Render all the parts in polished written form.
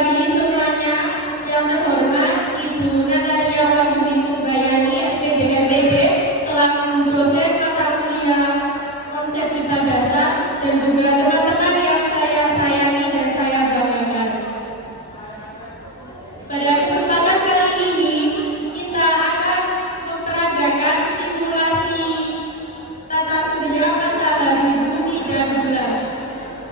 pagi semuanya, yang terhormat Ibu Natalia Wahyudi Subayani, SPD MPD, selaku dosen mata kuliah konsep IPA dasar, dan juga teman-teman yang saya sayangi dan saya banggakan. Pada kesempatan kali ini, kita akan memperagakan simulasi tata surya matahari, bumi, dan bulan.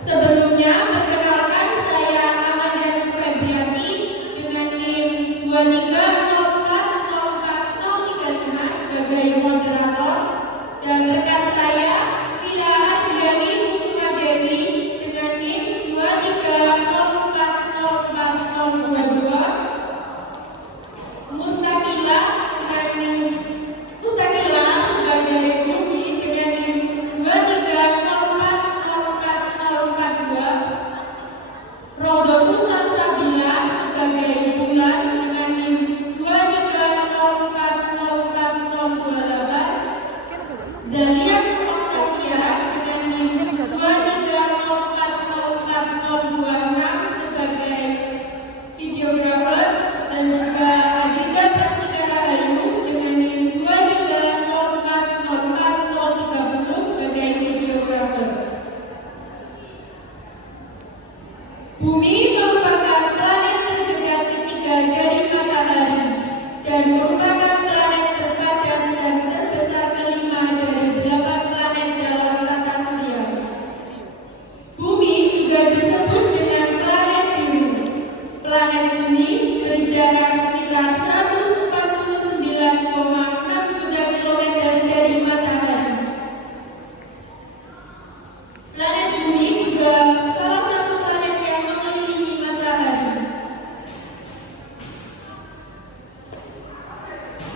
Sebelumnya, perkenalkan saya Amanda Febrianti dengan NIM 23040435 sebagai moderator, dan rekan saya Vina Adriani Kusuma Dewi dengan NIM 23040422, Mustakila sebagai bumi dengan NIM 23040442, Rodotus Salsabila sebagai bulan dengan NIM 23040428, Zalia Octavia dengan NIM 23040426 sebagai videografer, dan juga Adinda Prastika Rahayu dengan NIM 23040430 sebagai videografer. Bumi merupakan planet terdekat ketiga dari matahari dan merupakan planet terpadat dan terbesar kelima dari 8 planet dalam tata surya. Bumi juga disebut dengan planet biru. Planet bumi berjarak sekitar 149,6 juta kilometer dari matahari. Planet bumi juga salah satu planet yang mengelilingi matahari.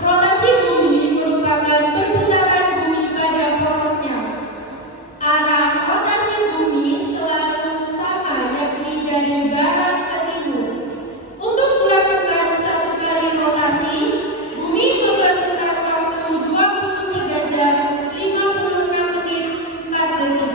Rotasi bumi merupakan perputaran bumi pada porosnya. Arah rotasi bumi selalu sama, yakni dari barat ke timur. Untuk melakukan satu kali rotasi, bumi memerlukan waktu 23 jam 56 menit 4 detik.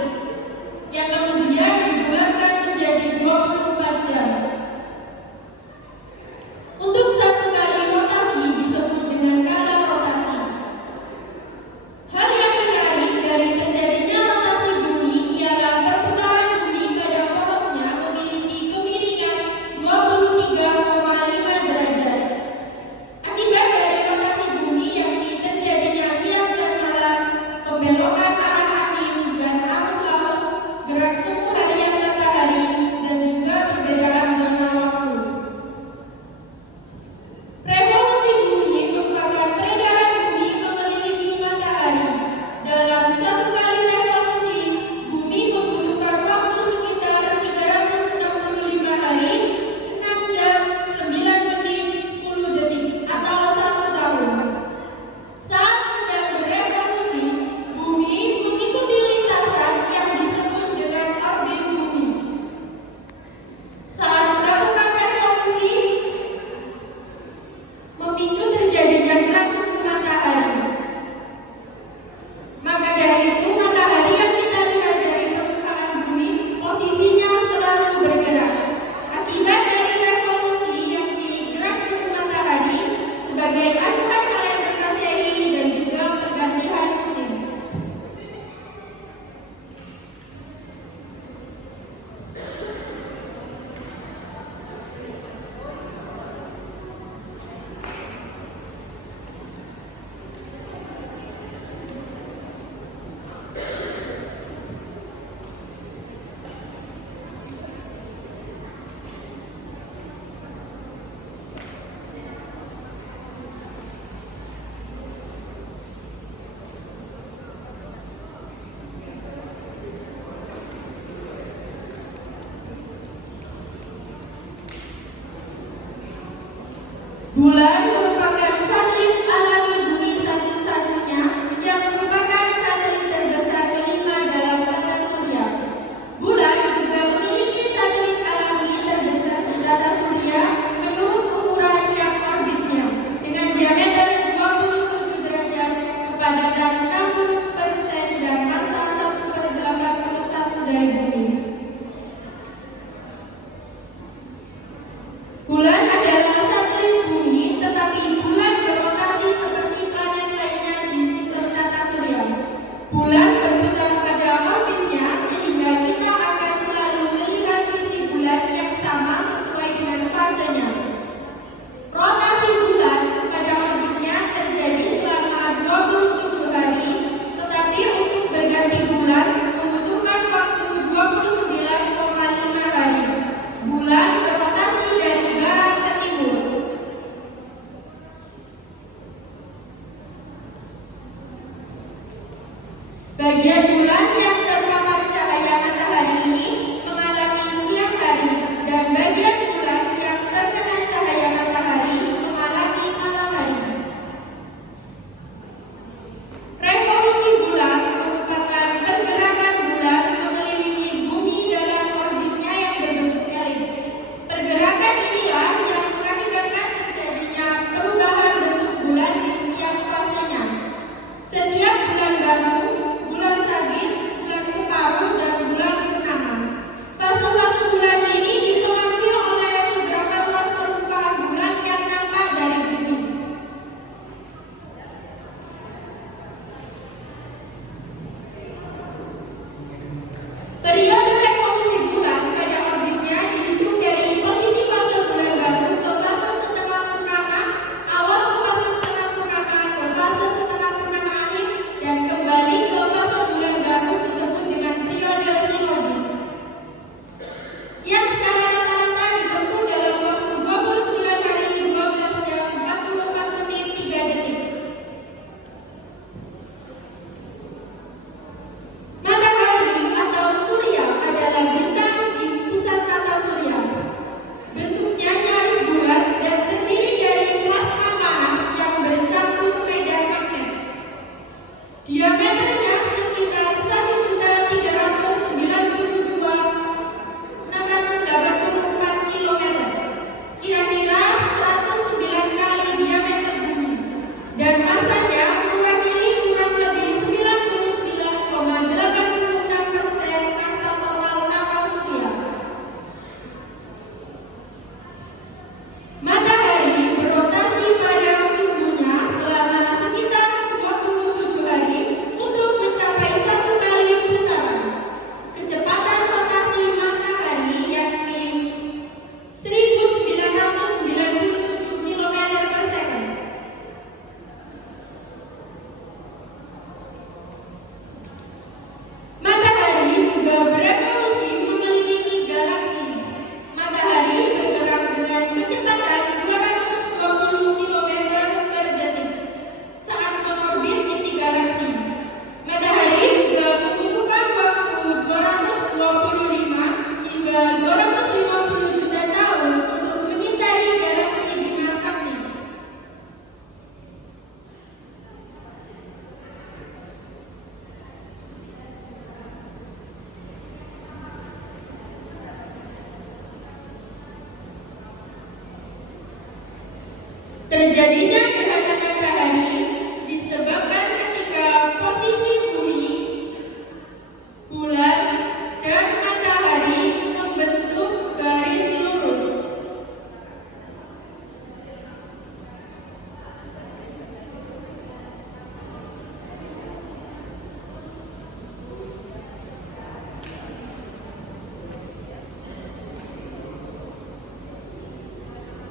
Bulan berputar pada orbitnya sehingga kita akan selalu melihat sisi bulan yang sama sesuai dengan fasenya. Rotasi bulan pada orbitnya terjadi selama 27 hari, tetapi untuk berganti bulan membutuhkan waktu 29,5 hari. Bulan berotasi dari barat ke timur. Bagian bulan yang terpapar cahaya matahari ini mengalami siang hari, dan bagian bulan yang terkena cahaya matahari mengalami malam hari. Revolusi bulan merupakan pergerakan bulan mengelilingi bumi dalam orbitnya yang berbentuk elips. Pergerakan inilah yang mengakibatkan terjadinya perubahan bentuk bulan di setiap fasenya. Setiap bulan baru, bulan sabit, bulan separuh, dan bulan purnama. Fase-fase bulan ini dipengaruhi oleh seberapa luas permukaan bulan yang nampak dari bumi. Periode revolusi bulan pada orbitnya dihitung dari posisi fase bulan baru ke fase setengah purnama, awal ke fase setengah purnama, ke fase setengah purnama akhir, dan kembali ke fase bulan baru disebut dengan periode sinodis, yang secara rata-rata ditempuh dalam waktu 29 hari, 12 jam, 44 menit, 3 detik. Matahari atau surya adalah bintang di pusat tata surya. Bentuknya nyaris bulat dan terdiri dari plasma panas yang bercampur medan magnet. Diameternya sekitar 1.392.684 km, kira-kira 109 kali diameter bumi, dan masanya mewakili kurang lebih 99,86% massa total kapal surya. Matahari berotasi pada suhunya selama sekitar 27 hari untuk mencapai 1 kali putaran. Kecepatan rotasi matahari yakni 1997 km per second. Matahari juga berevolusi mengelilingi galaksi. Matahari bergerak dengan kecepatan 220 km per detik saat mengorbit inti galaksi. Matahari juga membutuhkan waktu 225 hingga 250 juta tahun untuk menyintai galaksi Bima Sakti. Terjadinya gerhana matahari disebabkan ketika posisi bumi, bulan, dan matahari membentuk garis lurus.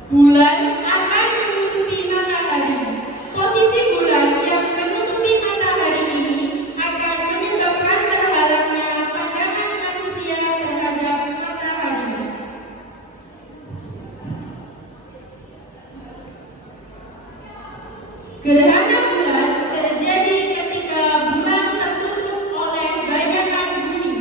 Bulan akan menutupi matahari. Posisi bulan yang menutupi matahari ini akan menyebabkan terhalangnya pandangan manusia terhadap matahari. Gerhana bulan terjadi ketika bulan tertutup oleh bayangan bumi.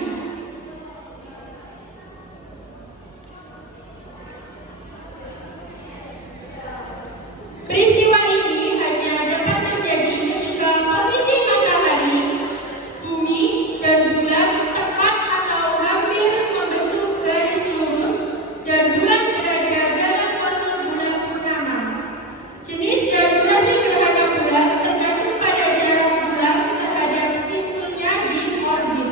Peristiwa ini hanya dapat terjadi ketika posisi matahari, bumi, dan bulan tepat atau hampir membentuk garis lurus, dan bulan berada dalam fase bulan purnama. Jenis dan durasi gerhana bulan tergantung pada jarak bulan terhadap simpulnya di orbit.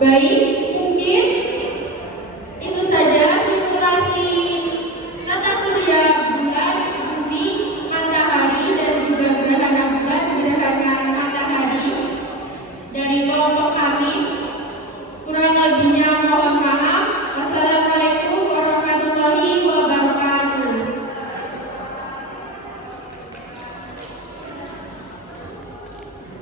Baik, mungkin itu saja simulasi tata surya bulan, bumi, matahari, dan juga gerhana bulan, gerhana matahari dari kelompok kami. Kurang lebihnya